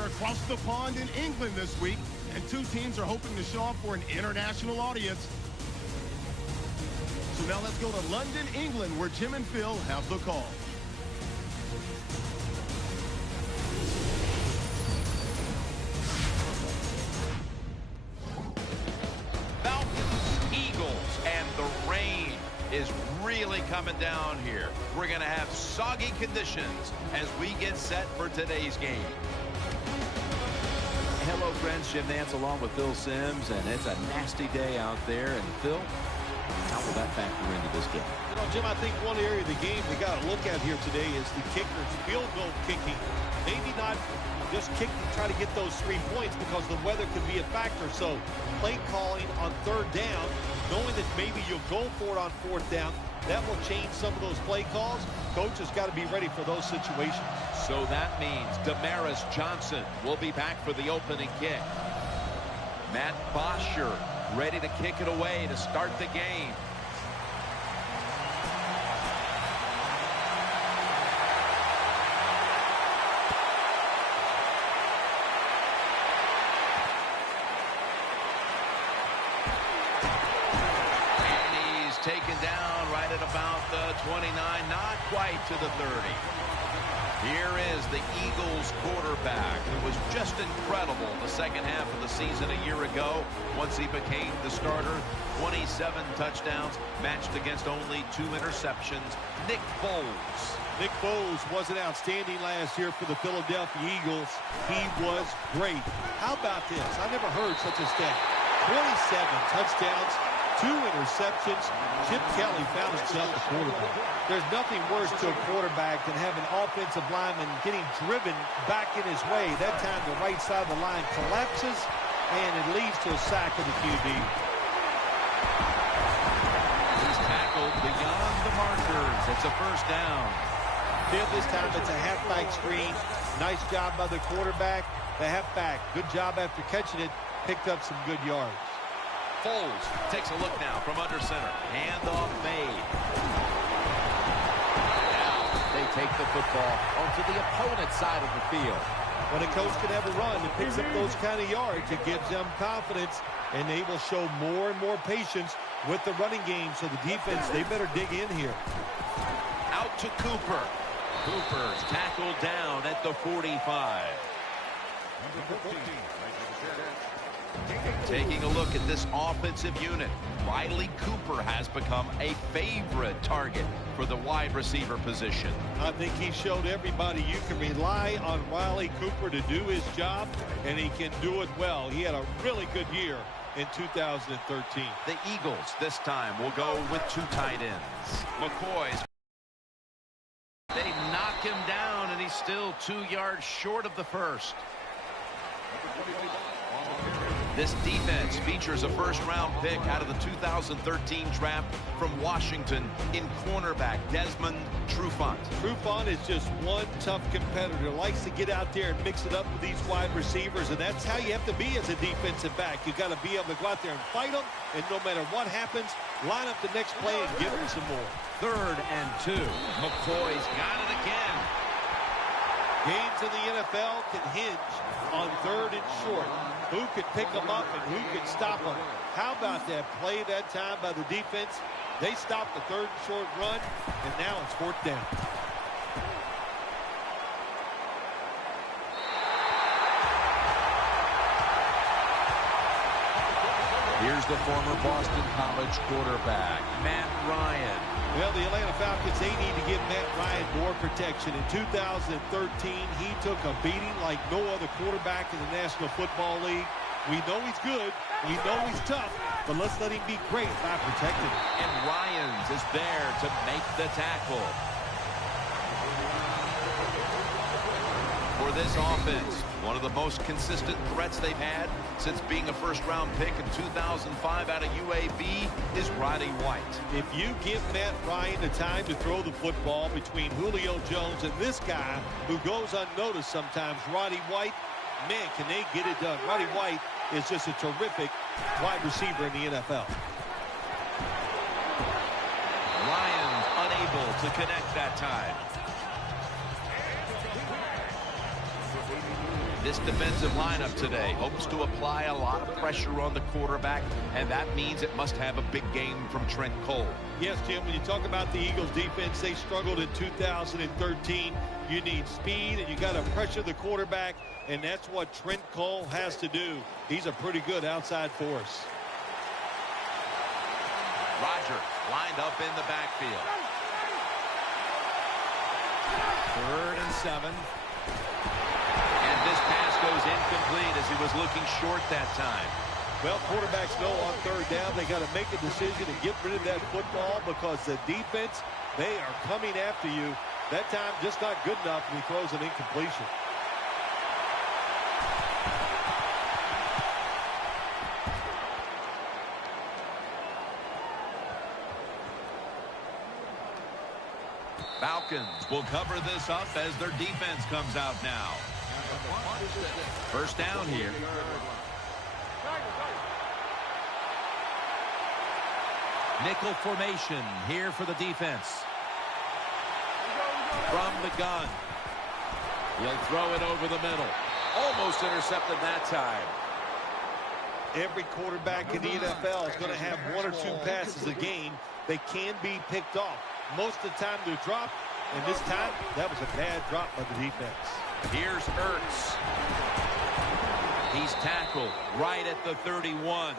They're across the pond in England this week, and two teams are hoping to show up for an international audience. So now let's go to London, England, where Jim and Phil have the call. Falcons, Eagles, and the rain is really coming down here. We're going to have soggy conditions as we get set for today's game. Hello, friends. Jim Nance along with Phil Simms, and it's a nasty day out there. And Phil, how will that factor into this game? You know, Jim, I think one area of the game we got to look at here today is the kickers' field goal kicking. Maybe not just kick to try to get those 3 points because the weather could be a factor. So play calling on third down, knowing that maybe you'll go for it on fourth down, that will change some of those play calls. Coach has got to be ready for those situations. So that means Damaris Johnson will be back for the opening kick. Matt Bosher ready to kick it away to start the game. Taken down right at about the 29, not quite to the 30. Here is the Eagles quarterback who was just incredible the second half of the season a year ago once he became the starter. 27 touchdowns matched against only 2 interceptions. Nick Foles. Nick Foles wasn't outstanding last year for the Philadelphia Eagles. He was great. How about this? I never heard such a stat. 27 touchdowns. 2 interceptions. Chip Kelly found himself a quarterback. There's nothing worse to a quarterback than having offensive lineman getting driven back in his way. That time the right side of the line collapses, and it leads to a sack of the QB. He's tackled beyond the markers. It's a first down. This time it's a halfback screen. Nice job by the quarterback. The halfback, good job after catching it, picked up some good yards. Foles takes a look now from under center. Handoff made. Now They take the football onto the opponent's side of the field. When a coach can have a run that picks up those kind of yards, it gives them confidence, and they will show more and more patience with the running game. So the defense, they better dig in here. Out to Cooper. Cooper's tackled down at the 45. Taking a look at this offensive unit, Riley Cooper has become a favorite target for the wide receiver position. I think he showed everybody you can rely on Riley Cooper to do his job, and he can do it well. He had a really good year in 2013. The Eagles this time will go with 2 tight ends. McCoy's. They knock him down, and he's still 2 yards short of the first. This defense features a first-round pick out of the 2013 draft from Washington in cornerback Desmond Trufant. Trufant is just one tough competitor. Likes to get out there and mix it up with these wide receivers, and that's how you have to be as a defensive back. You got to be able to go out there and fight them, and no matter what happens, line up the next play and give them some more. 3rd and 2. McCoy's got it again. Games in the NFL can hinge on 3rd and short. Who can pick them up and who can stop them? How about that play that time by the defense? They stopped the 3rd and short run, and now it's 4th down. Here's the former Boston College quarterback, Matt Ryan. Well, the Atlanta Falcons, they need to give Matt Ryan more protection. In 2013, he took a beating like no other quarterback in the National Football League. We know he's good. We know he's tough. But let's let him be great by protecting him. And Ryans is there to make the tackle. For this offense, one of the most consistent threats they've had since being a first-round pick in 2005 out of UAB is Roddy White. If you give Matt Ryan the time to throw the football between Julio Jones and this guy who goes unnoticed sometimes, Roddy White, man, can they get it done. Roddy White is just a terrific wide receiver in the NFL. Ryan unable to connect that time. This defensive lineup today hopes to apply a lot of pressure on the quarterback, and that means it must have a big game from Trent Cole. Yes, Jim, when you talk about the Eagles defense, they struggled in 2013. You need speed, and you got to pressure the quarterback, and that's what Trent Cole has to do. He's a pretty good outside force. Rodgers lined up in the backfield. 3rd and 7. And this pass goes incomplete as he was looking short that time. Well, quarterbacks know on 3rd down they got to make a decision and get rid of that football because the defense, they are coming after you. That time just not good enough, and he throws an incompletion. Falcons will cover this up as their defense comes out now. 1st down here. Nickel formation here for the defense. From the gun. He'll throw it over the middle. Almost intercepted that time. Every quarterback in the NFL is going to have 1 or 2 passes a game. They can be picked off. Most of the time they're dropped, and this time that was a bad drop by the defense. Here's Ertz. He's tackled right at the 31.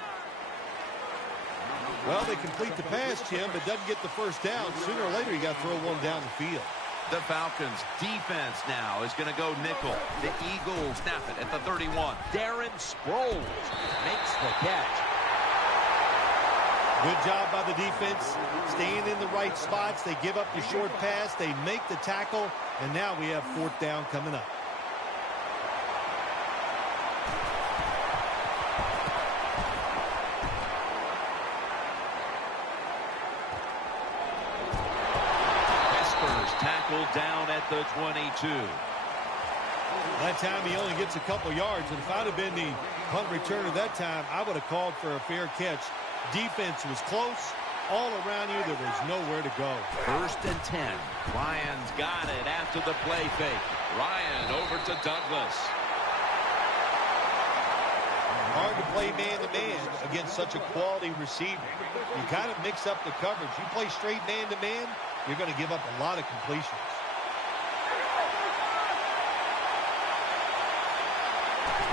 Well, they complete the pass, Jim, but doesn't get the 1st down. Sooner or later, you got to throw one down the field. The Falcons defense now is going to go nickel. The Eagles snap it at the 31. Darren Sproles makes the catch. Good job by the defense, staying in the right spots. They give up the short pass. They make the tackle, and now we have 4th down coming up. Tackled down at the 22. That time he only gets a couple yards, and if I'd have been the punt returner that time, I would have called for a fair catch. Defense was close. All around you, there was nowhere to go. 1st and 10. Ryan's got it after the play fake. Ryan over to Douglas. Hard to play man-to-man against such a quality receiver. You kind of mix up the coverage. You play straight man-to-man, you're going to give up a lot of completions.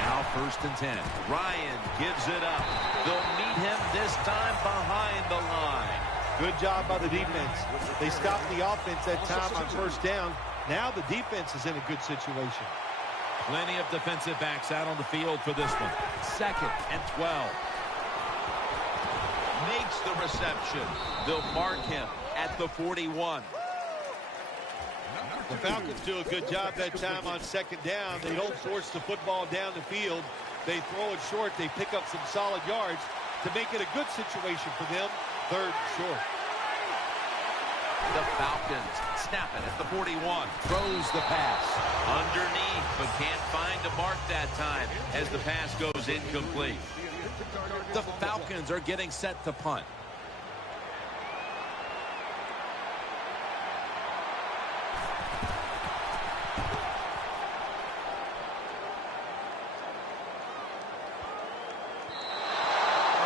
Now 1st and 10. Ryan gives it up. They'll meet him this time behind the line. Good job by the defense. They stopped the offense that time on 1st down. Now the defense is in a good situation. Plenty of defensive backs out on the field for this one. 2nd and 12. Makes the reception. They'll mark him at the 41. The Falcons do a good job that time on 2nd down. They don't force the football down the field. They throw it short. They pick up some solid yards to make it a good situation for them. 3rd and short. The Falcons snap it at the 41. Throws the pass. Underneath, but can't find a mark that time as the pass goes incomplete. The Falcons are getting set to punt.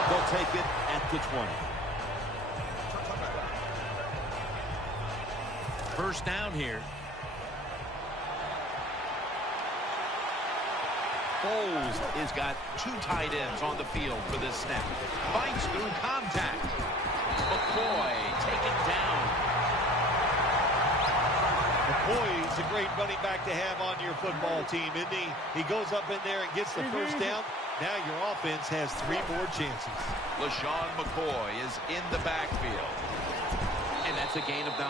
They'll take it at the 20. 1st down here. Foles has got 2 tight ends on the field for this snap. Fights through contact. McCoy taken down. McCoy is a great running back to have on your football team, isn't he? He goes up in there and gets the 1st down. Now your offense has 3 more chances. LaShawn McCoy is in the backfield. And that's a gain of 9.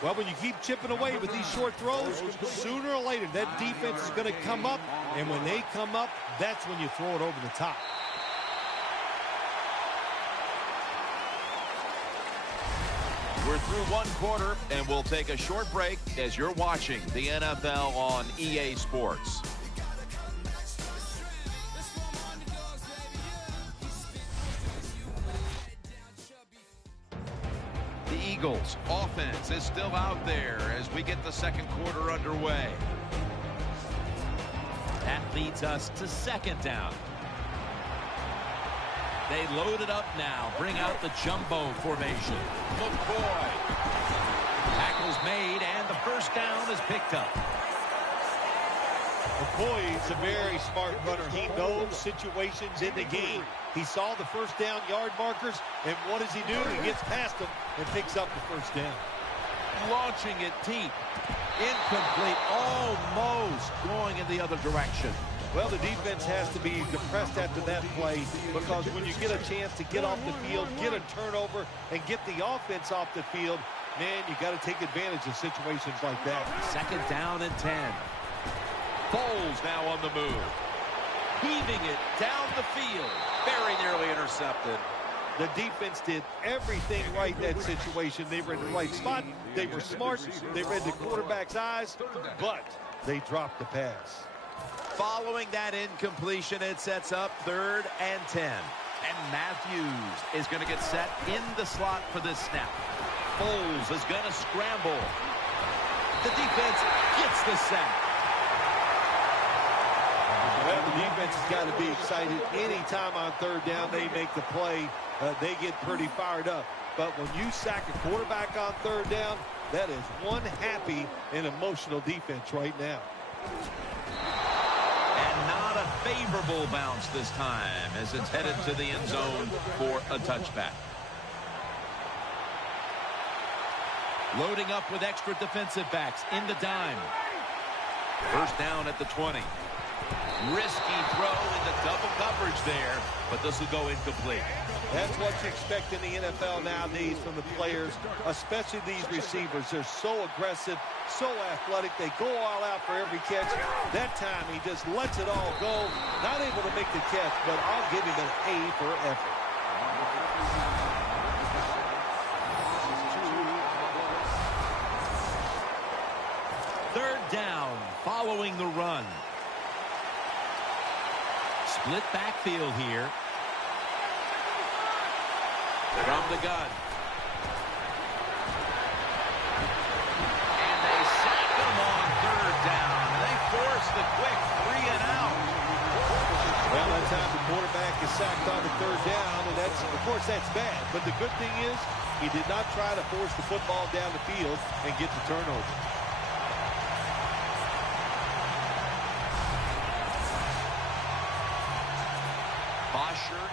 Well, when you keep chipping away with these short throws, sooner or later that defense is going to come up, and when they come up, that's when you throw it over the top. We're through 1 quarter, and we'll take a short break as you're watching the NFL on EA Sports. Eagles offense is still out there as we get the 2nd quarter underway. leads us to second down. They load it up now. Bring out the jumbo formation. McCoy. Tackle's made, and the first down is picked up. McCoy's a very smart runner. He knows situations in the game. He saw the first down yard markers, and what does he do? He gets past them and picks up the first down. Launching it deep. Incomplete. Almost going in the other direction. Well, the defense has to be depressed after that play, because when you get a chance to get off the field, get a turnover, and get the offense off the field, man, you got to take advantage of situations like that. Second down and 10. Foles now on the move. Heaving it down the field. Very nearly intercepted. The defense did everything right in that situation. They were in the right spot. They were smart. They read the quarterback's eyes, but they dropped the pass. Following that incompletion, it sets up 3rd and 10. And Matthews is going to get set in the slot for this snap. Foles is going to scramble. The defense gets the sack. Well, the defense has got to be excited. Anytime on 3rd down they make the play, they get pretty fired up. But when you sack a quarterback on 3rd down, that is one happy and emotional defense right now. And not a favorable bounce this time as it's headed to the end zone for a touchback. Loading up with extra defensive backs in the dime. First down at the 20. Risky throw into double coverage there, but this will go incomplete. That's what you expect in the NFL nowadays from the players, especially these receivers. They're so aggressive, so athletic. They go all out for every catch. That time he just lets it all go. Not able to make the catch, but I'll give him an A for effort. Third down following the run. Split backfield here. From the gun. And they sack him on 3rd down. They force the quick 3 and out. Well, that time the quarterback is sacked on the 3rd down, and that's, of course, that's bad. But the good thing is he did not try to force the football down the field and get the turnover.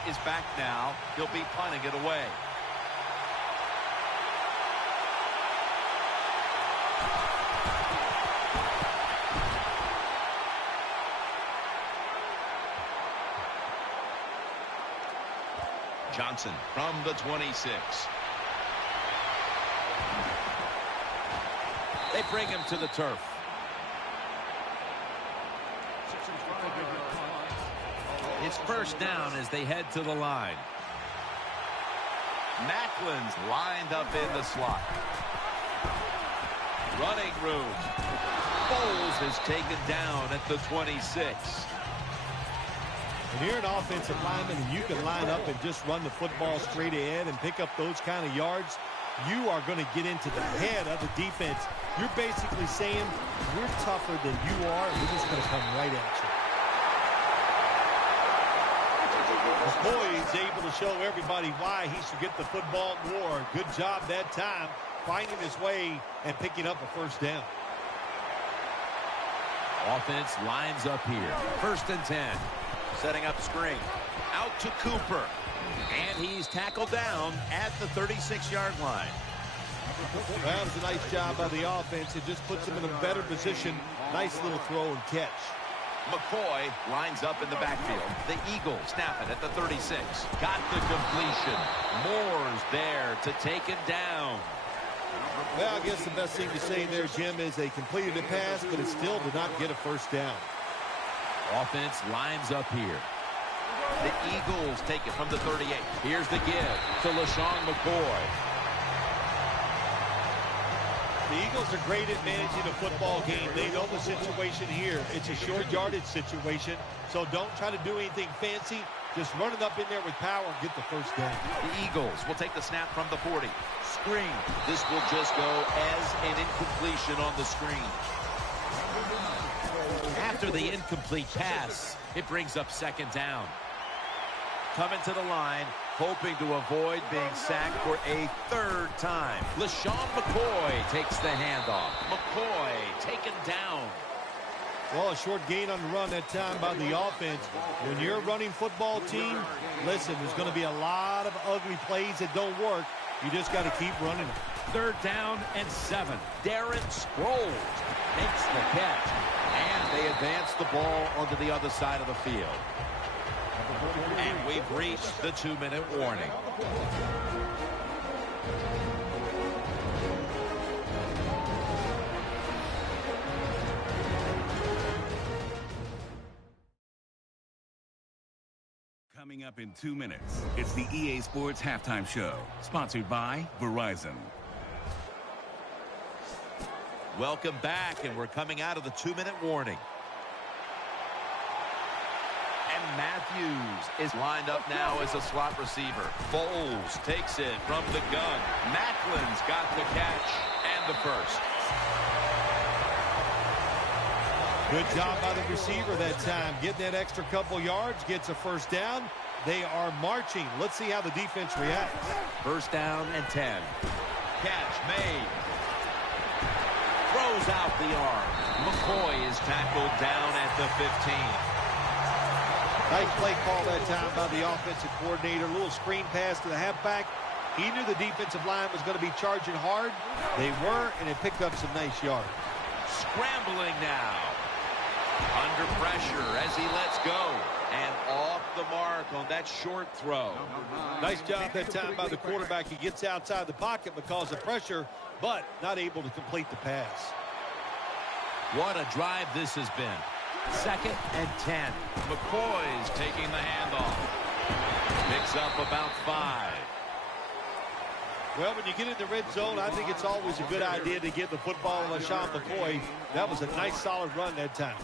Is back now. He'll be punting it away. Johnson from the 26. They bring him to the turf. It's first down as they head to the line. Macklin's lined up in the slot. Running room. Foles is taken down at the 26. When you're an offensive lineman and you can line up and just run the football straight ahead and pick up those kind of yards, you are going to get into the head of the defense. You're basically saying, we're tougher than you are, and we're just going to come right at you. McCoy's able to show everybody why he should get the football more. Good job that time, finding his way and picking up a first down. Offense lines up here. 1st and 10. Setting up screen. Out to Cooper. And he's tackled down at the 36-yard line. That was a nice job by the offense. It just puts him in a better position. Nice little throw and catch. McCoy lines up in the backfield. The Eagles snap it at the 36. Got the completion. Moore's there to take him down. Well, I guess the best thing to say there, Jim, is they completed a pass, but it still did not get a first down. Offense lines up here. The Eagles take it from the 38. Here's the give to LaShawn McCoy. The Eagles are great at managing a football game. They know the situation here. It's a short yardage situation, so don't try to do anything fancy. Just run it up in there with power and get the first down. The Eagles will take the snap from the 40. Screen. This will just go as an incompletion on the screen. After After the incomplete pass, it brings up second down. Coming to the line, hoping to avoid being sacked for a third time. LaShawn McCoy takes the handoff. McCoy taken down. Well, a short gain on the run that time by the offense. When you're a running football team, listen, there's going to be a lot of ugly plays that don't work. You just got to keep running them. Third down and 7. Darren Sproles makes the catch. And they advance the ball onto the other side of the field. And we've reached the 2-minute warning. Coming up in 2 minutes, it's the EA Sports Halftime Show, sponsored by Verizon. Welcome back, and we're coming out of the 2-minute warning. And Matthews is lined up now as a slot receiver. Foles takes it from the gun. Macklin's got the catch and the first. Good job by the receiver that time. Getting that extra couple yards, gets a first down. They are marching. Let's see how the defense reacts. First down and 10. Catch made. Throws out the arm. McCoy is tackled down at the 15. Nice play call that time by the offensive coordinator. A little screen pass to the halfback. He knew the defensive line was going to be charging hard. They were, and it picked up some nice yards. Scrambling now. Under pressure as he lets go. And off the mark on that short throw. Nice job that time by the quarterback. He gets outside the pocket because of pressure, but not able to complete the pass. What a drive this has been. Second and 10. McCoy's taking the handoff. Picks up about 5. Well, when you get in the red zone, I think it's always a good idea to give the football to LaShawn McCoy. That was a nice, solid run that time.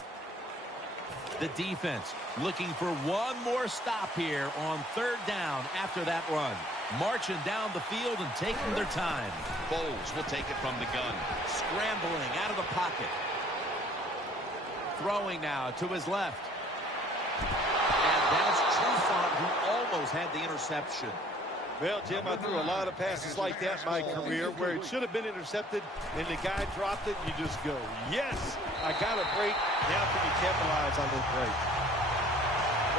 The defense looking for one more stop here on third down after that run. Marching down the field and taking their time. Foles will take it from the gun. Scrambling out of the pocket. Throwing now to his left. And that's Trufant, who almost had the interception. Well, Jim, I threw a lot of passes like that in my career where it should have been intercepted, and the guy dropped it, and you just go, yes, I got a break. Now can you capitalize on this break?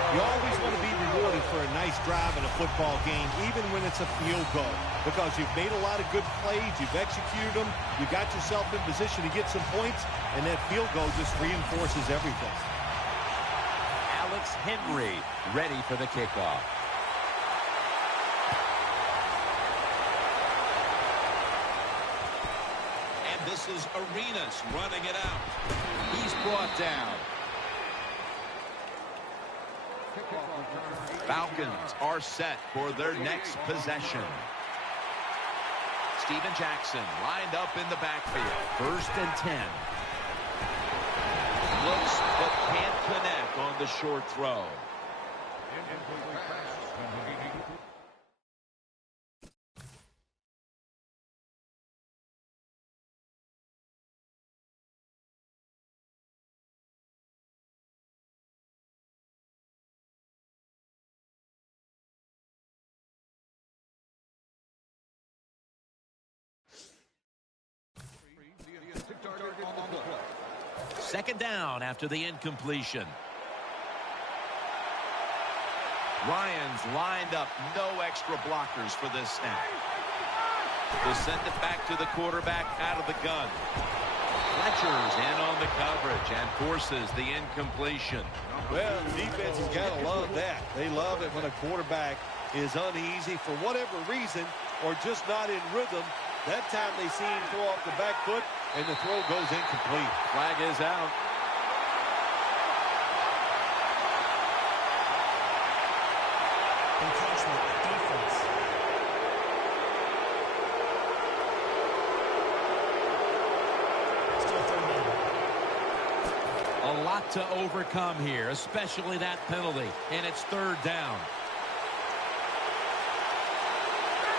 You always want to be rewarded for a nice drive in a football game, even when it's a field goal, because you've made a lot of good plays, you've executed them, you got yourself in position to get some points, and that field goal just reinforces everything. Alex Henry ready for the kickoff. This is Arenas running it out. He's brought down. Falcons are set for their next possession. Steven Jackson lined up in the backfield. First and 10. Looks but can't connect on the short throw. Second down after the incompletion. Ryan's lined up, no extra blockers for this snap. Will send it back to the quarterback out of the gun. Fletcher's in on the coverage and forces the incompletion. Well, the defense has got to love that. They love it when a quarterback is uneasy for whatever reason or just not in rhythm. That time they see him throw off the back foot, and the throw goes incomplete. Flag is out. Defense. Still third down. A lot to overcome here, especially that penalty, and it's third down.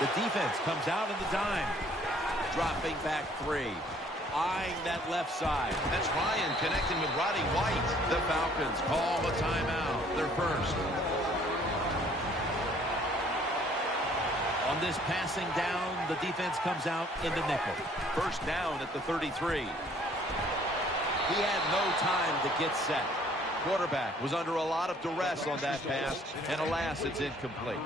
The defense comes out in the dime. Dropping back 3. Eyeing that left side. That's Ryan connecting with Roddy White. The Falcons call a timeout. Their first. On this passing down, the defense comes out in the nickel. First down at the 33. He had no time to get set. Quarterback was under a lot of duress on that pass, and alas, it's incomplete.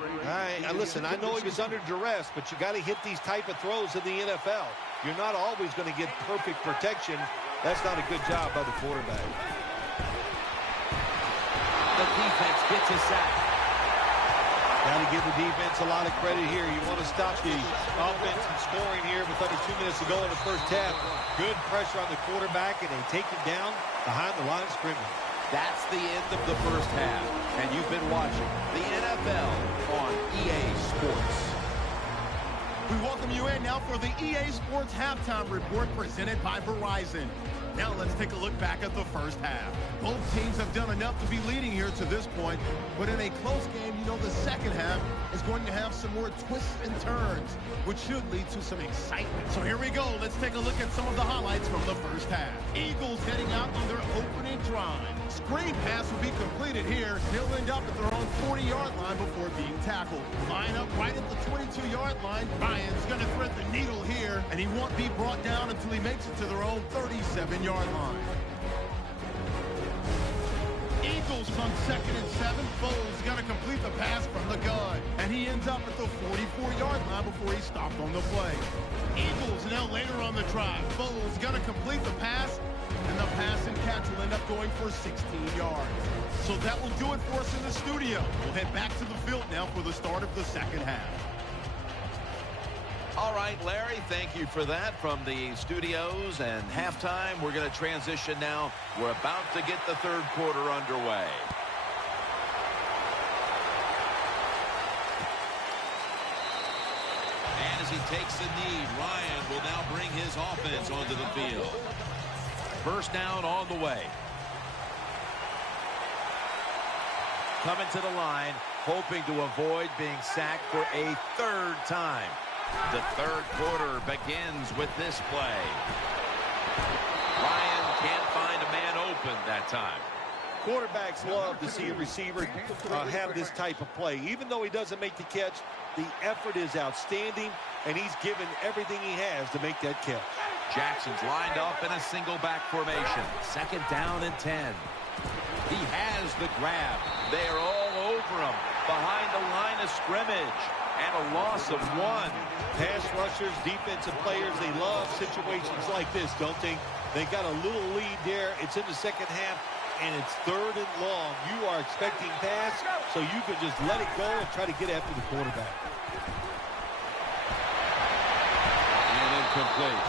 Listen, I know he was under duress, but you got to hit these type of throws in the NFL. You're not always going to get perfect protection. That's not a good job by the quarterback. The defense gets a sack. Got to give the defense a lot of credit here. You want to stop the offense from scoring here with under 2 minutes to go in the first half. Good pressure on the quarterback, and they take him down behind the line of scrimmage. That's the end of the first half, and you've been watching the NFL on EA Sports. We welcome you in now for the EA Sports Halftime Report presented by Verizon. Now let's take a look back at the first half. Both teams have done enough to be leading here to this point, but in a close game, you know the second half is going to have some more twists and turns, which should lead to some excitement. So here we go. Let's take a look at some of the highlights from the first half. Eagles heading out on their opening drive. Screen pass will be completed here. They'll end up at their own 40-yard line before being tackled. Line up right at the 22-yard line. Ryan's going to thread the needle here, and he won't be brought down until he makes it to their own 37-yard line. Eagles on 2nd and 7. Foles got to complete the pass from the gun, and he ends up at the 44-yard line before he stopped on the play. Eagles now later on the drive. Foles got to complete the pass, and the pass and catch will end up going for 16 yards. So that will do it for us in the studio. We'll head back to the field now for the start of the second half. All right, Larry, thank you for that from the studios and halftime. We're going to transition now. We're about to get the third quarter underway. And as he takes the knee, Ryan will now bring his offense onto the field. First down on the way. Coming to the line, hoping to avoid being sacked for a third time. The third quarter begins with this play. Ryan can't find a man open that time. Quarterbacks love to see a receiver have this type of play. Even though he doesn't make the catch, the effort is outstanding, and he's given everything he has to make that catch. Jackson's lined up in a single back formation. Second down and 10. He has the grab. They are all over him behind the line of scrimmage. And a loss of 1. Pass rushers, defensive players, they love situations like this, don't they? They got a little lead there. It's in the second half, and it's 3rd and long. You are expecting pass, so you can just let it go and try to get after the quarterback. And incomplete.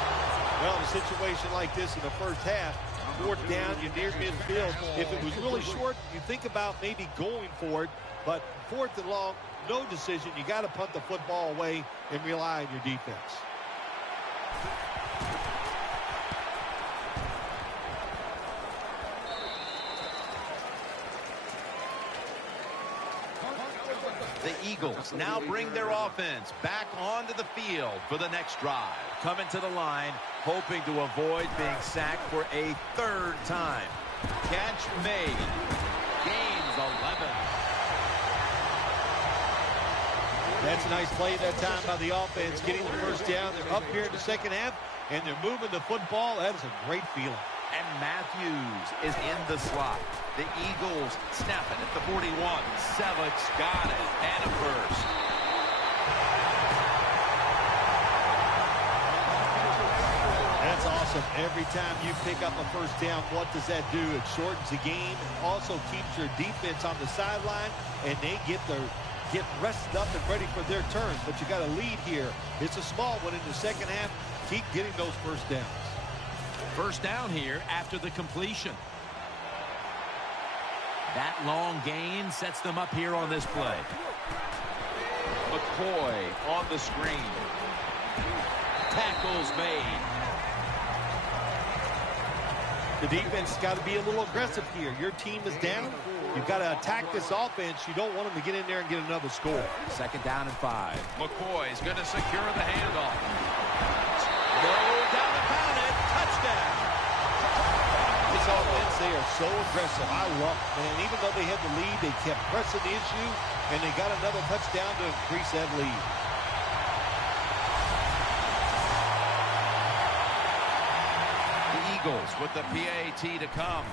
Well, in a situation like this in the first half, 4th down, you're near midfield. If it was really short, you think about maybe going for it, but 4th and long, no decision. You got to punt the football away and rely on your defense. The Eagles now bring their offense back onto the field for the next drive. Coming to the line, hoping to avoid being sacked for a third time. Catch made. Gains 11. That's a nice play that time by the offense, getting the first down. They're up here in the second half, and they're moving the football. That is a great feeling. And Matthews is in the slot. The Eagles snap it at the 41. Selleck's got it, and a first. That's awesome. Every time you pick up a first down, what does that do? It shortens the game. Also keeps your defense on the sideline, and they get rested up and ready for their turns. But you got a lead here. It's a small one in the second half. Keep getting those first downs. First down here after the completion. That long gain sets them up here on this play. McCoy on the screen. Tackles made. The defense has got to be a little aggressive here. Your team is down. You've got to attack this offense. You don't want them to get in there and get another score. Second down and 5. McCoy's going to secure the handoff. Low down the pound it. Touchdown. This offense they are so aggressive. I love it, man. Even though they had the lead, they kept pressing the issue, and they got another touchdown to increase that lead. The Eagles with the PAT to come.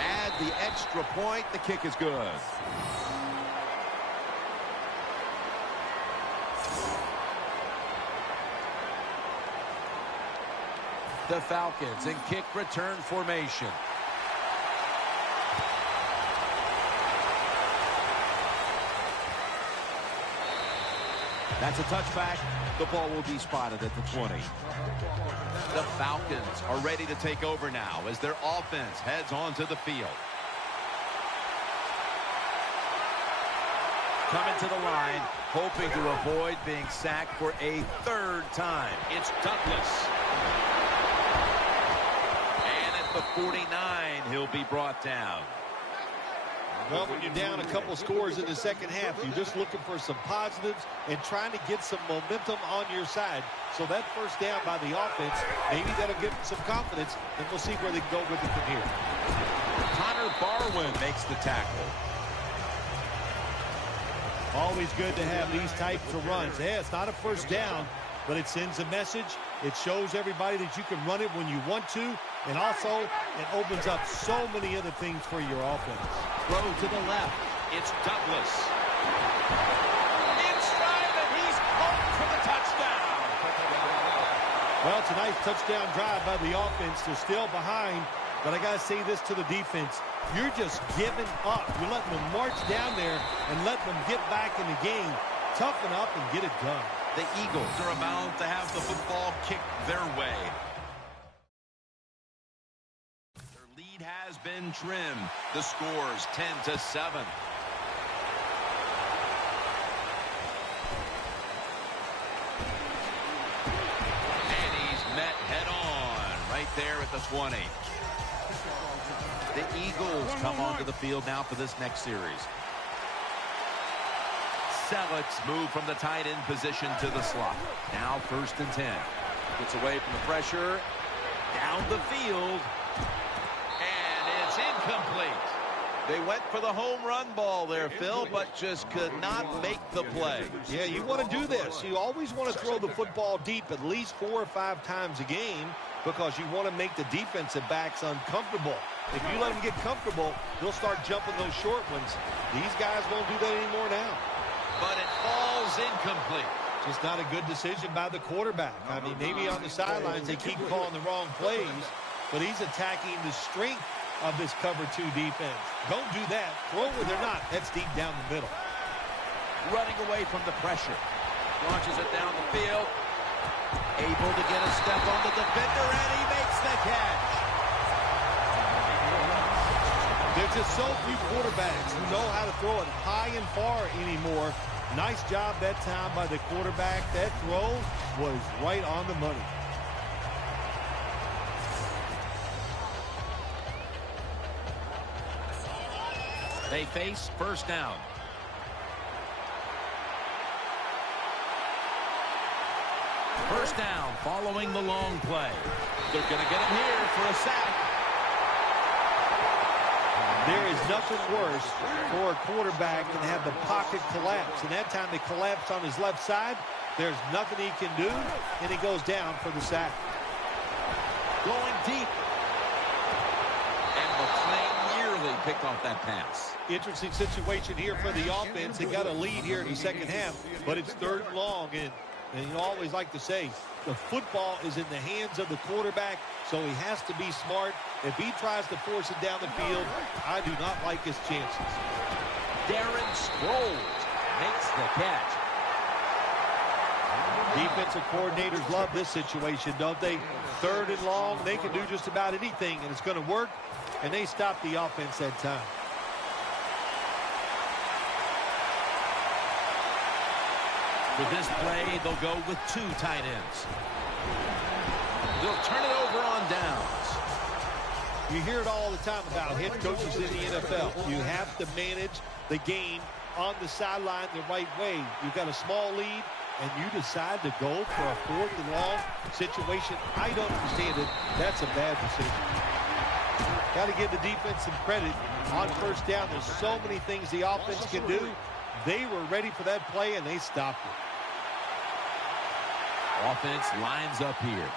Add the extra point. The kick is good. The Falcons in kick return formation. That's a touchback. The ball will be spotted at the 20. The Falcons are ready to take over now as their offense heads onto the field. Coming to the line, hoping to avoid being sacked for a third time. It's Douglas. The 49, he'll be brought down. Well, when you're down a couple scores in the second half, you're just looking for some positives and trying to get some momentum on your side. So that first down by the offense, maybe that'll give them some confidence, and we'll see where they can go with it from here. Connor Barwin makes the tackle. Always good to have these types of runs. Yeah, it's not a first down, but it sends a message. It shows everybody that you can run it when you want to. And also, it opens up so many other things for your offense. Throw to the left. It's Douglas. Inside, and he's home for the touchdown. Well, it's a nice touchdown drive by the offense. They're still behind, but I got to say this to the defense. You're just giving up. You're letting them march down there and letting them get back in the game. Toughen up and get it done. The Eagles are about to have the football kicked their way. Has been trimmed. The score's 10-7. And he's met head on right there at the 20. The Eagles come onto the field now for this next series. Selleck's move from the tight end position to the slot. Now 1st and 10. Gets away from the pressure. Down the field. Incomplete. They went for the home run ball there, Phil, but just could not make the play. Yeah, you want to do this. You always want to throw the football deep at least 4 or 5 times a game because you want to make the defensive backs uncomfortable. If you let them get comfortable, they'll start jumping those short ones. These guys won't do that anymore now. But it falls incomplete. Just not a good decision by the quarterback. I mean, maybe on the sidelines they keep calling the wrong plays, but he's attacking the strength of this cover 2 defense. Don't do that. Throw where they're not. That's deep down the middle. Running away from the pressure. Launches it down the field. Able to get a step on the defender, and he makes the catch. There's just so few quarterbacks who know how to throw it high and far anymore. Nice job that time by the quarterback. That throw was right on the money. They face 1st down. First down following the long play. They're going to get him here for a sack. There is nothing worse for a quarterback than have the pocket collapse. And that time they collapsed on his left side. There's nothing he can do, and he goes down for the sack. Going deep. And McClain nearly picked off that pass. Interesting situation here for the offense. They got a lead here in the second half, but it's 3rd and long. And you always like to say, the football is in the hands of the quarterback, so he has to be smart. If he tries to force it down the field, I do not like his chances. Darren Sproles makes the catch. Defensive coordinators love this situation, don't they? 3rd and long, they can do just about anything, and it's going to work, and they stop the offense that time. For this play, they'll go with 2 tight ends. They'll turn it over on downs. You hear it all the time about head coaches in the NFL. You have to manage the game on the sideline the right way. You've got a small lead, and you decide to go for a 4th and long situation. I don't understand it. That's a bad decision. Got to give the defense some credit on first down. There's so many things the offense can do. They were ready for that play, and they stopped it. Offense lines up here.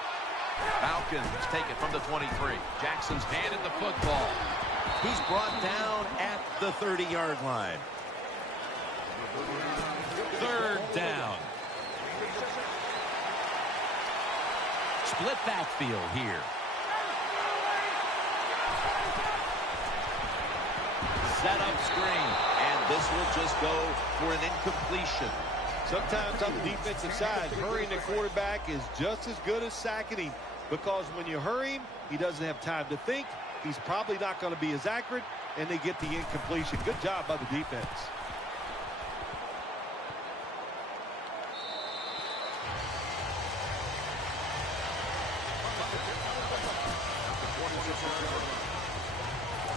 Falcons take it from the 23. Jackson's handed the football. He's brought down at the 30-yard line. Third down. Split backfield here. Set up screen. And this will just go for an incompletion. Sometimes on the defensive side, hurrying the quarterback is just as good as sacking him, because when you hurry him, he doesn't have time to think. He's probably not going to be as accurate, and they get the incompletion. Good job by the defense.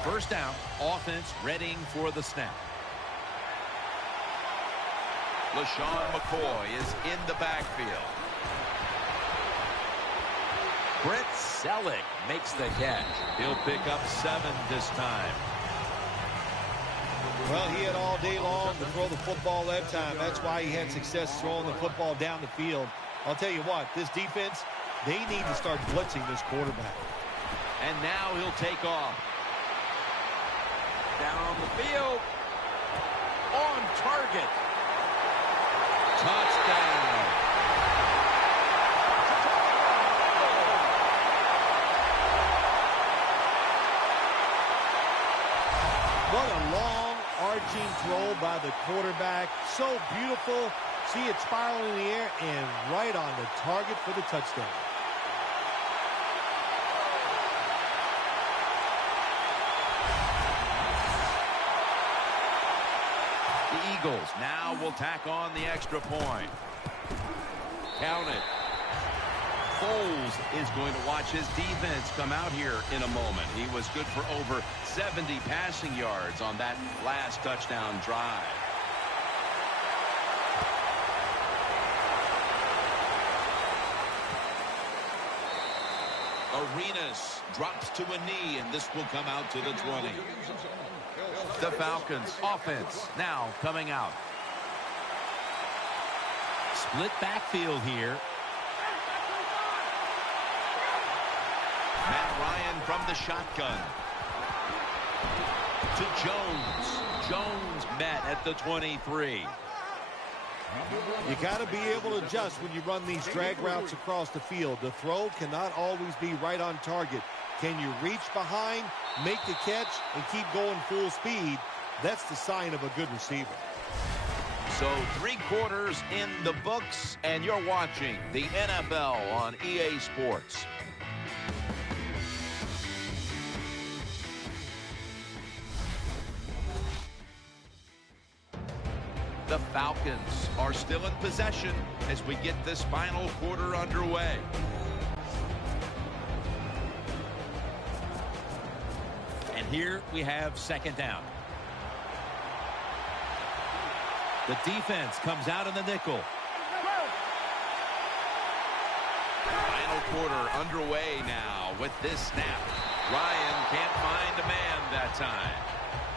First down, offense readying for the snap. LaShawn McCoy is in the backfield. Brett Selleck makes the catch. He'll pick up 7 this time. Well, he had all day long to throw the football that time. That's why he had success throwing the football down the field. I'll tell you what, this defense, they need to start blitzing this quarterback. And now he'll take off. Down the field. On target. Touchdown. What a long arching throw by the quarterback. So beautiful. See it spiral in the air and right on the target for the touchdown. The Eagles now will tack on the extra point. Count it. Foles is going to watch his defense come out here in a moment. He was good for over 70 passing yards on that last touchdown drive. Arenas drops to a knee, and this will come out to the 20. The Falcons offense now coming out. Split backfield here. Matt Ryan from the shotgun. To Jones. Jones met at the 23. You got to be able to adjust when you run these drag routes across the field. The throw cannot always be right on target. Can you reach behind, make the catch, and keep going full speed? That's the sign of a good receiver. So 3 quarters in the books, and you're watching the NFL on EA Sports. The Falcons are still in possession as we get this final quarter underway. And here we have second down. The defense comes out in the nickel. Final quarter underway now with this snap. Ryan can't find a man that time.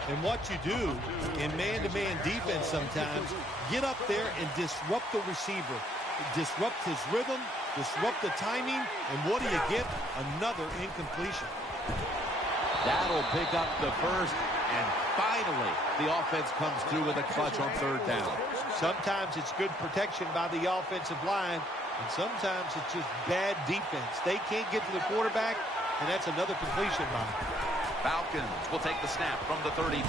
And what you do in man-to-man defense sometimes, get up there and disrupt the receiver. Disrupt his rhythm, disrupt the timing, and what do you get? Another incompletion. That'll pick up the first, and finally the offense comes through with a clutch on third down. Sometimes it's good protection by the offensive line, and sometimes it's just bad defense. They can't get to the quarterback, and that's another completion by them. Falcons will take the snap from the 35.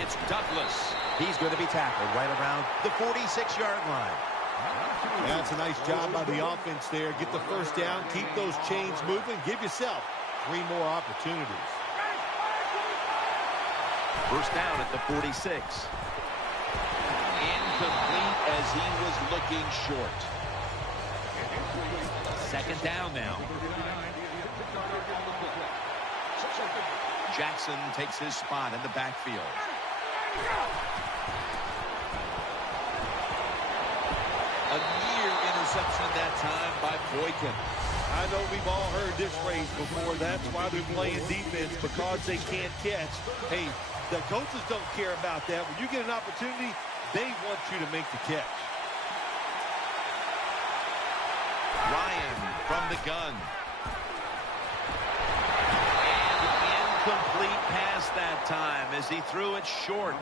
It's Douglas. He's going to be tackled right around the 46-yard line. That's a nice job by the offense there. Get the first down, keep those chains moving, give yourself 3 more opportunities. First down at the 46. Incomplete as he was looking short. Second down now. Jackson takes his spot in the backfield. A near interception that time by Boykin. I know we've all heard this phrase before. That's why they're playing defense, because they can't catch. Hey, the coaches don't care about that. When you get an opportunity, they want you to make the catch. Ryan from the gun. Incomplete pass that time as he threw it short.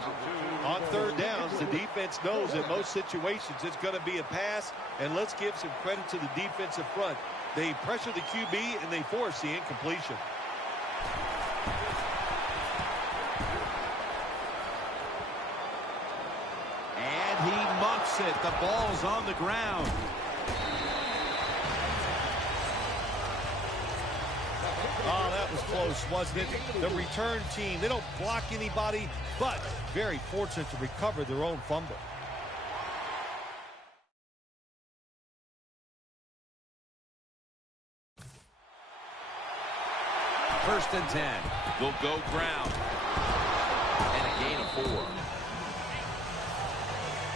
On third downs, the defense knows in most situations it's going to be a pass, and let's give some credit to the defensive front. They pressure the QB, and they force the incompletion. And he muffs it. The ball's on the ground. Oh, that was close, wasn't it? The return team, they don't block anybody, but very fortunate to recover their own fumble. First and 10. Will go ground. And a gain of 4.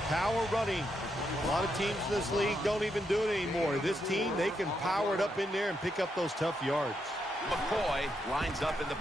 Power running. A lot of teams in this league don't even do it anymore. This team, they can power it up in there and pick up those tough yards. McCoy lines up in the